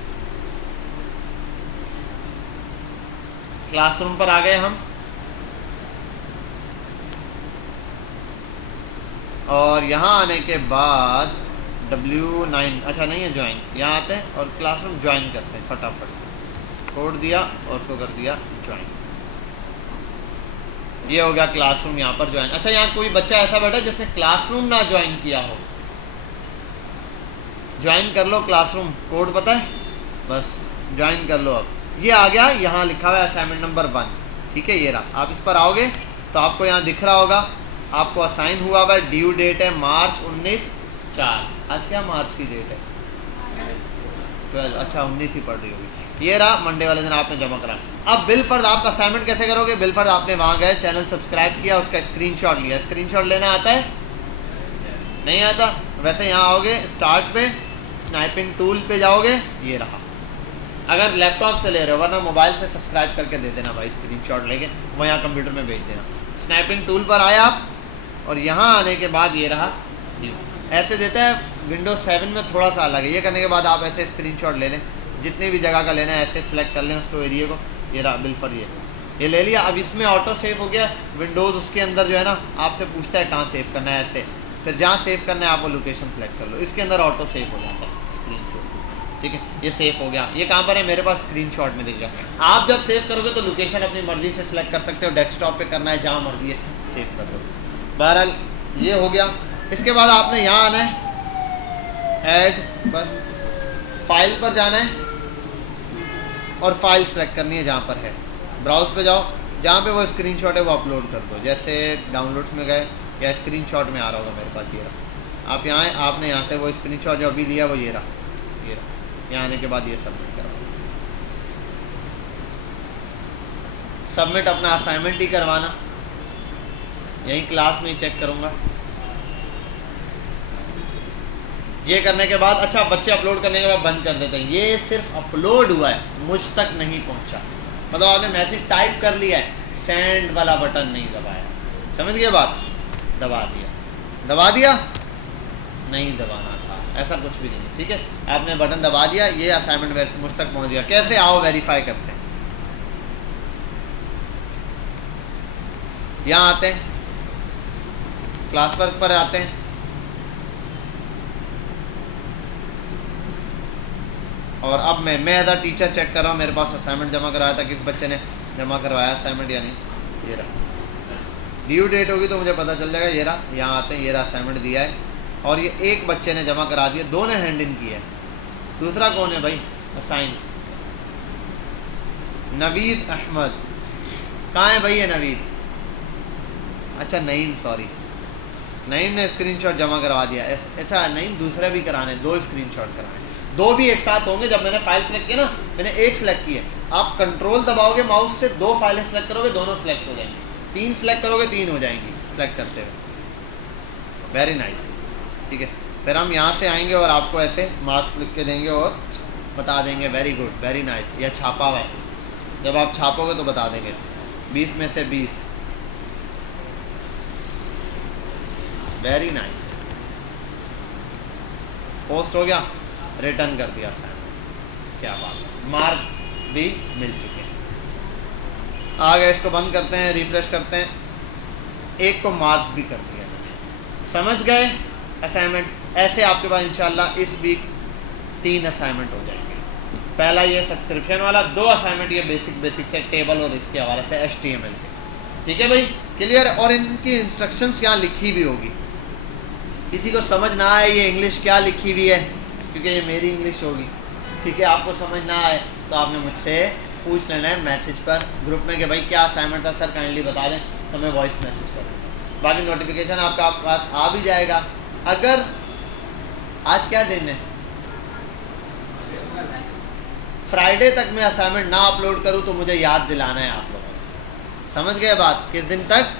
क्लासरूम पर आ गए हम, और यहाँ आने के बाद W9, अच्छा नहीं है ज्वाइन, यहाँ आते हैं और क्लासरूम ज्वाइन करते हैं फटाफट से, कोड दिया और उसको कर दिया ज्वाइन। ये हो गया क्लासरूम यहाँ पर ज्वाइन। अच्छा, यहाँ कोई बच्चा ऐसा बैठा जिसने क्लासरूम ना ज्वाइन किया हो, ज्वाइन कर लो क्लासरूम, कोड पता है, बस ज्वाइन कर लो। अब ये आ गया, यहाँ लिखा हुआ है असाइनमेंट नंबर 1, ठीक है, ये रहा। आप इस पर आओगे तो आपको यहाँ दिख रहा होगा, आपको असाइन हुआ है, ड्यू डेट है मार्च 19/4। आज क्या मार्च की डेट है, 12, अच्छा 19 ही पड़ रही होगी। ये रहा, मंडे वाले दिन आपने जमा करा। अब बिल फर्ज आपका असाइनमेंट कैसे करोगे, बिल फर्ज आपने वहाँ गए, चैनल सब्सक्राइब किया, उसका स्क्रीनशॉट लिया। स्क्रीनशॉट लेना आता है, नहीं आता, वैसे यहाँ आओगे स्टार्ट पे, स्नाइपिंग टूल पे जाओगे, ये रहा। अगर लैपटॉप से ले रहे हो, वरना मोबाइल से सब्सक्राइब करके दे देना भाई, स्क्रीनशॉट लेके वो यहाँ कंप्यूटर में भेज देना। स्नैपिंग टूल पर आए आप, और यहाँ आने के बाद ये रहा, ऐसे देता है। विंडोज 7 में थोड़ा सा अलग है। ये करने के बाद आप ऐसे स्क्रीनशॉट ले लें, जितनी भी जगह का लेना है ऐसे सिलेक्ट कर लें उसको, एरिया को। ये रहा बिल फॉर, ये ले लिया। अब इसमें ऑटो सेव हो गया। विंडोज़ उसके अंदर जो है ना, आपसे पूछता है कहाँ सेव करना है, ऐसे फिर जहाँ सेव करना है आपको लोकेशन सेलेक्ट कर लो, इसके अंदर ऑटो सेव हो जाता है स्क्रीनशॉट, ठीक है। ये सेव हो गया, ये कहाँ पर है, मेरे पास स्क्रीनशॉट में दिख गया। आप जब सेव करोगे तो लोकेशन अपनी मर्जी से सिलेक्ट कर सकते हो, डेस्कटॉप पे करना है, जहाँ मर्जी है सेव कर दो। बहरहाल ये हो गया। इसके बाद आपने यहाँ आना है, ऐड पर, फाइल पर जाना है और फाइल सेलेक्ट करनी है जहाँ पर है। ब्राउज पे जाओ, जहाँ पे वो स्क्रीनशॉट है वो अपलोड कर दो। जैसे डाउनलोड्स में गए या स्क्रीनशॉट में आ रहा होगा मेरे पास, ये रहा। आप यहाँ आए, आपने यहाँ से वो स्क्रीनशॉट जो अभी लिया वो ये रहा, ये रहा। यहाँ आने के बाद ये सबमिट करवाओ। सबमिट अपना असाइनमेंट ही करवाना, यही क्लास में ही चेक करूँगा। ये करने के बाद, अच्छा बच्चे अपलोड करने के बाद बंद कर देते हैं। ये सिर्फ अपलोड हुआ है, मुझ तक नहीं पहुंचा, मतलब आपने मैसेज टाइप कर लिया है, सेंड वाला बटन नहीं दबाया। समझ गए बात, दबा दिया, दबा दिया नहीं दबाना था, ऐसा कुछ भी नहीं, ठीक है। आपने बटन दबा दिया, ये असाइनमेंट मुझ तक पहुंच गया। कैसे, आओ वेरीफाई करते हैं। यहाँ आते हैं, क्लास वर्क पर आते हैं, और अब मैं एज अ टीचर चेक कर रहा हूँ मेरे पास असाइनमेंट जमा करवाया था, किस बच्चे ने जमा करवाया असाइनमेंट या नहीं। ये रहा, ड्यू डेट होगी तो मुझे पता चल जाएगा। ये रहा, यहाँ आते हैं, ये रहा असाइनमेंट दिया है, और ये एक बच्चे ने जमा करा दिया, 2 ने हैंड इन किया है। दूसरा कौन है भाई, असाइन नवीद अहमद। कहाँ है भाई ये नवीद, अच्छा नईम, सॉरी नईम ने स्क्रीनशॉट जमा करवा दिया। ऐसा नईम दूसरा भी कराने, 2 स्क्रीनशॉट कराने, 2 भी एक साथ होंगे। जब मैंने फाइल सेलेक्ट किया ना, मैंने एक सेलेक्ट की है, आप कंट्रोल दबाओगे माउस से, 2 फाइलें सेलेक्ट करोगे, दोनों सेलेक्ट हो जाएंगी। 3 सेलेक्ट करोगे, 3 हो जाएंगी सेलेक्ट करते हुए। वेरी नाइस, ठीक है। फिर हम यहाँ से आएंगे और आपको ऐसे मार्क्स लिख के देंगे और बता देंगे वेरी गुड, वेरी नाइस। यह छापा हुआ है, जब आप छापोगे तो बता देंगे 20 में से 20, वेरी नाइस। पोस्ट हो गया, रिटर्न कर दिया सर, क्या बात है, मार्क भी मिल चुके हैं। आगे इसको बंद करते हैं, रिफ्रेश करते हैं, एक को मार्क भी कर दिया मैंने। समझ गए असाइनमेंट। ऐसे आपके पास इंशाल्लाह इस वीक 3 असाइनमेंट हो जाएंगे। पहला ये सब्सक्रिप्शन वाला, 2 असाइनमेंट ये बेसिक से टेबल और इसके हवाले से HTML के, ठीक है भाई, क्लियर। और इनकी इंस्ट्रक्शंस यहाँ लिखी भी होगी, किसी को समझ ना आए ये इंग्लिश क्या लिखी हुई है, क्योंकि ये मेरी इंग्लिश होगी, ठीक है। आपको समझ ना आए तो आपने मुझसे पूछ लेना है मैसेज पर, ग्रुप में, कि भाई क्या असाइनमेंट था सर, काइंडली बता दें, तो मैं वॉइस मैसेज कर दूँगा। बाकी नोटिफिकेशन आपका पास आ भी जाएगा। अगर आज क्या दिन है, फ्राइडे तक मैं असाइनमेंट ना अपलोड करूं तो मुझे याद दिलाना है आप लोगों को। समझ गए बात? किस दिन तक?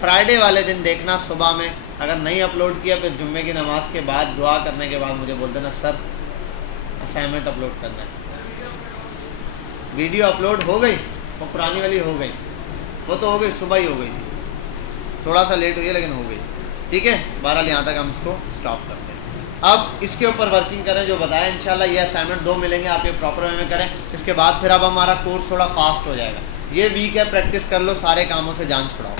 फ्राइडे वाले दिन देखना सुबह में, अगर नहीं अपलोड किया फिर जुम्मे की नमाज के बाद दुआ करने के बाद मुझे बोल देना सर असाइनमेंट अपलोड करना है। वीडियो अपलोड हो गई, वो पुरानी वाली हो गई, वो तो हो गई, सुबह ही हो गई, थोड़ा सा लेट हुई है लेकिन हो गई। ठीक है, बहरहाल यहाँ तक हम इसको स्टॉप करते हैं। अब इसके ऊपर वर्किंग करें जो बताया, इंशाल्लाह ये असाइनमेंट 2 मिलेंगे, आप ये प्रॉपर वे में करें। इसके बाद फिर अब हमारा कोर्स थोड़ा फास्ट हो जाएगा। ये वीक है, प्रैक्टिस कर लो, सारे कामों से जान छुड़ाओ।